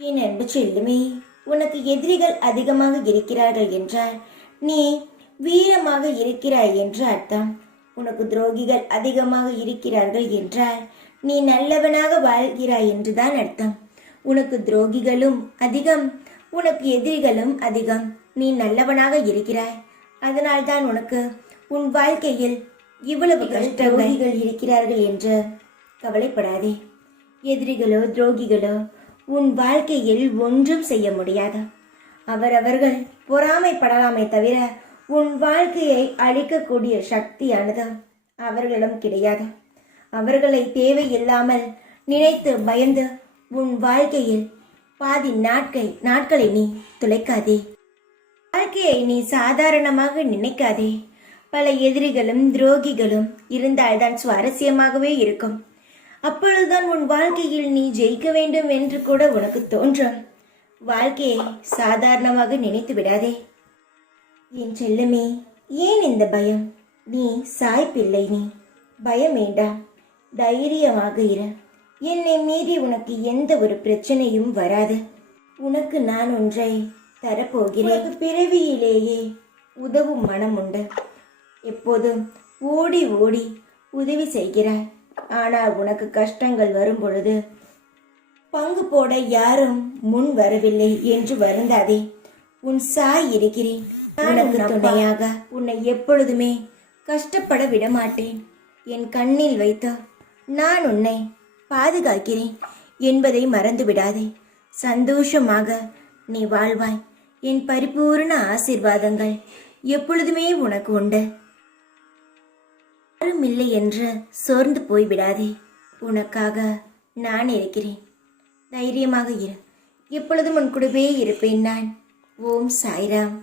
என் அன்பு செல்லுமே, உனக்கு எதிரிகள் அதிகமாக இருக்கிறார்கள் என்றால் நீ வீரமாக இருக்கிறாய் என்று அர்த்தம். உனக்கு துரோகிகள் அதிகமாக இருக்கிறார்கள் என்றால் நீ நல்லவனாக வாழ்கிறாய் என்றுதான் அர்த்தம். உனக்கு துரோகிகளும் அதிகம், உனக்கு எதிரிகளும் அதிகம். நீ நல்லவனாக இருக்கிறாய், அதனால்தான் உனக்கு உன் வாழ்க்கையில் இவ்வளவு கஷ்டங்கள் இருக்கிறார்கள் என்று கவலைப்படாதே. எதிரிகளோ துரோகிகளோ உன் வாழ்க்கையில் ஒன்றும் செய்ய முடியாது. அவரவர்கள் பொறாமைப்படலாமே தவிர உன் வாழ்க்கையை அழிக்கக்கூடிய சக்தியானது அவர்களிடம் கிடையாது. அவர்களை தேவையில்லாமல் நினைத்து பயந்து உன் வாழ்க்கையில் பாதி நாட்களை நீ துளைக்காதே. வாழ்க்கையை நீ சாதாரணமாக நினைக்காதே. பல எதிரிகளும் துரோகிகளும் இருந்தால்தான் சுவாரஸ்யமாகவே இருக்கும். அப்பொழுதுதான் உன் வாழ்க்கையில் நீ ஜெயிக்க வேண்டும் என்று கூட உனக்கு தோன்றும். வாழ்க்கையை சாதாரணமாக நினைத்து விடாதே. என் செல்லமே, ஏன் இந்த பயம்? நீ சாய்ப்பில்லை, நீ பயம் வேண்டாம், தைரியமாக இரு. என்னை மீறி உனக்கு எந்த ஒரு பிரச்சனையும் வராது. உனக்கு நான் ஒன்றை தரப்போகிறேன். பிறவியிலேயே உதவும் மனம் உண்டு. எப்போதும் ஓடி ஓடி உதவி செய்கிறாய். ஆனால் உனக்கு கஷ்டங்கள் வரும் பொழுது பங்கு போட யாரும் முன் வரவில்லை என்று வருந்தாதே. உன் சாய் இருக்கிறேன். உனக்கு துணையாக உன்னை எப்பொழுதுமே கஷ்டப்பட விடமாட்டேன். என் கண்ணில் வைத்து நான் உன்னை பாதுகாக்கிறேன் என்பதை மறந்து விடாதே. சந்தோஷமாக நீ வாழ்வாய். என் பரிபூர்ண ஆசீர்வாதங்கள் எப்பொழுதுமே உனக்கு உண்டு. யாரும் இல்லை என்று சோர்ந்து போய்விடாதே. உனக்காக நான் இருக்கிறேன். தைரியமாக இரு. எப்பொழுதும் உன் கூடவே இருப்பேன் நான். ஓம் சாய்ராம்.